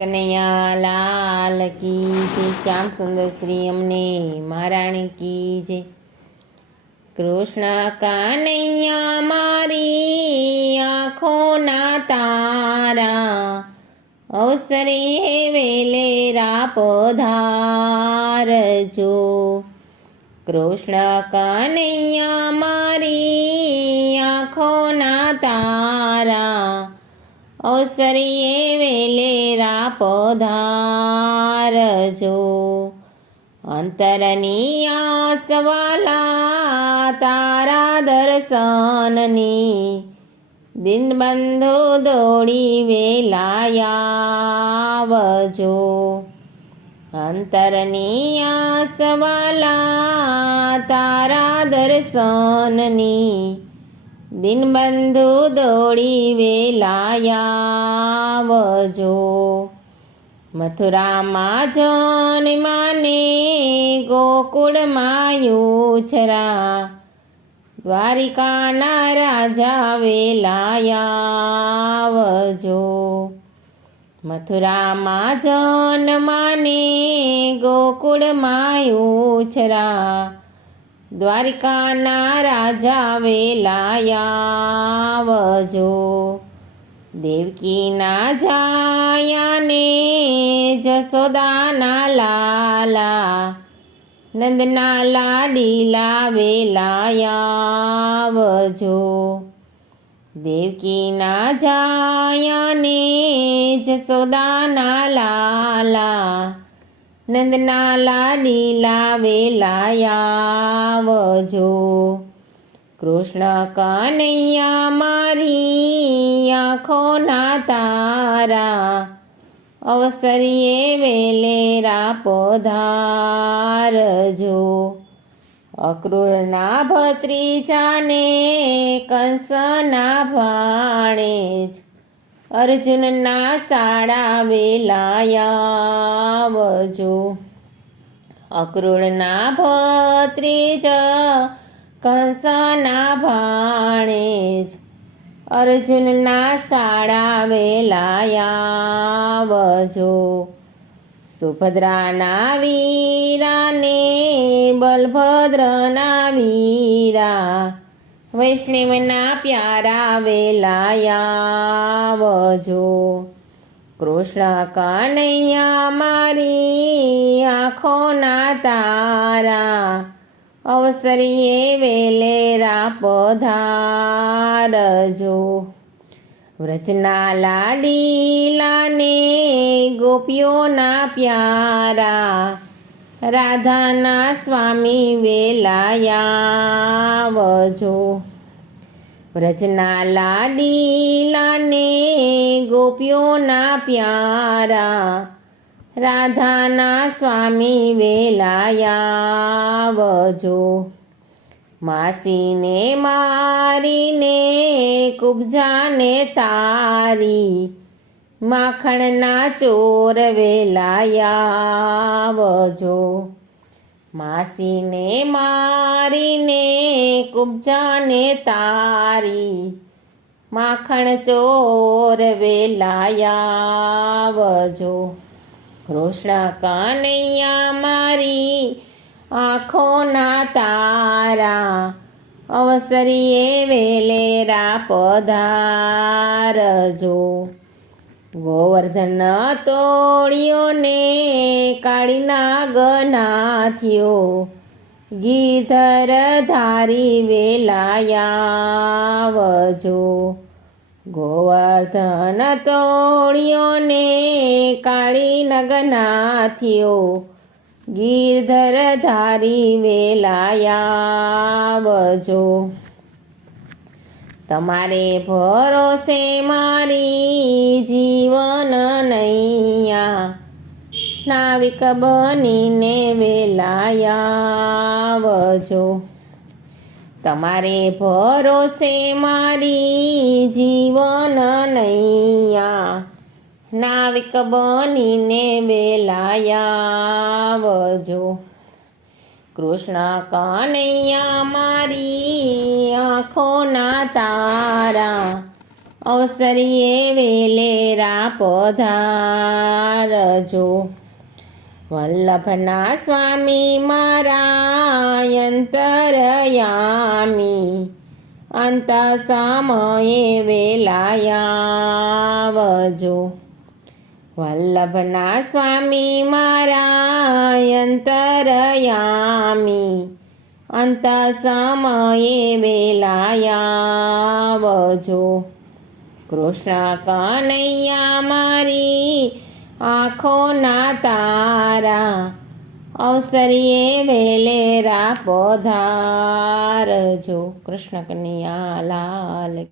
કનૈયા લાલ કી જય, શ્યામ સુંદર શ્રી અમને મહારાણી કી જય। કૃષ્ણ કનૈયા મારી આંખોના તારા, અવસરે વેલેરા પધારજો। કૃષ્ણ કનૈયા મારી આંખોના તારા, અવસરીએ વેલેરા પધારજો। અંતરની આસવાલા તારા દર્શનની, દિનબંધુ દોડી વેલાયાવજો। અંતરની આસવાલા તારા દર્શનની, દિનબંધુ દોડી વેલાયાવજો। મથુરામાં જન્માને ગોકુળમાં યુછરા, દ્વારિકાના રાજા વેલાયાવજો। મથુરામાં જન્માને ગોકુળમાં યુછરા, દ્વારિકાના રાજા વેલાયાવજો। દેવકીના જાયાને જશોદાના લાલા, નંદના લાડીલા વેલાયાવજો। દેવકીના જાયાને જશોદાના લાલા, નંદના લાડીલા વેલાયાવજો। કૃષ્ણ કનૈયા મારી આંખોના તારા, અવસરીએ વેલેરા પધારજો। અક્રૂરના ભત્રીજાને કંસના ભાણેજ, અર્જુનના સાડા વેલાયાવજો। અક્રૂરના ભત્રીજ કંસના ભાણેજ, અર્જુનના સાડા વેલાયાવજો। સુભદ્રાના વીરાને બલભદ્રના વીરા, વૈષ્ણવના પ્યારા વેલાયાવજો। કૃષ્ણ કનૈયા મારી આંખોના તારા, અવસરીએ વેલેરા પધારજો। વ્રજના લાડીલાને ગોપીઓના પ્યારા, રાધાના સ્વામી વેલાયાવજો। વ્રજના લાડીલાને ગોપીઓના પ્યારા, રાધાના સ્વામી વેલાયાવજો। માસીને મારીને કુબજાને તારી, માખણના ચોર વેલાયાવજો। માસીને મારીને કુબજાને તારી, માખણ ચોર વેલાયાવજો। કૃષ્ણ કનૈયા મારી આંખોના તારા, અવસરીએ વેલેરા પધારજો। ગોવર્ધન તોળિયોને કાળી નાગનાથ્યો, ગીધર ધારી વેલાયાવજો। ગોવર્ધન તોળિયોને કાળી નગનાથ્યો, ગીરધર ધારી વેલાયાવજો। તમારે ભરોસે મારી જીવન નૈયા, નાવિક બનીને વેલાયાવજો। તમારે ભરોસે મારી જીવન નૈયા, નાવિક બનીને વેલાયાવજો। કૃષ્ણ કનૈયા મારી આંખોના તારા, અવસરીએ વેલેરા પધાર વેલાવજો. વલ્લભના સ્વામી મારા અંતરયામી, અંત સમયે વેલાયાવજો. વલ્લભના સ્વામી મારા અંતરયામી, અંત સમયે વેલાયાવજો. કૃષ્ણ કનૈયા મારી આંખોના તારા, અવસરીએ વેલેરા પધારજો. કૃષ્ણ કનૈયા લાલ.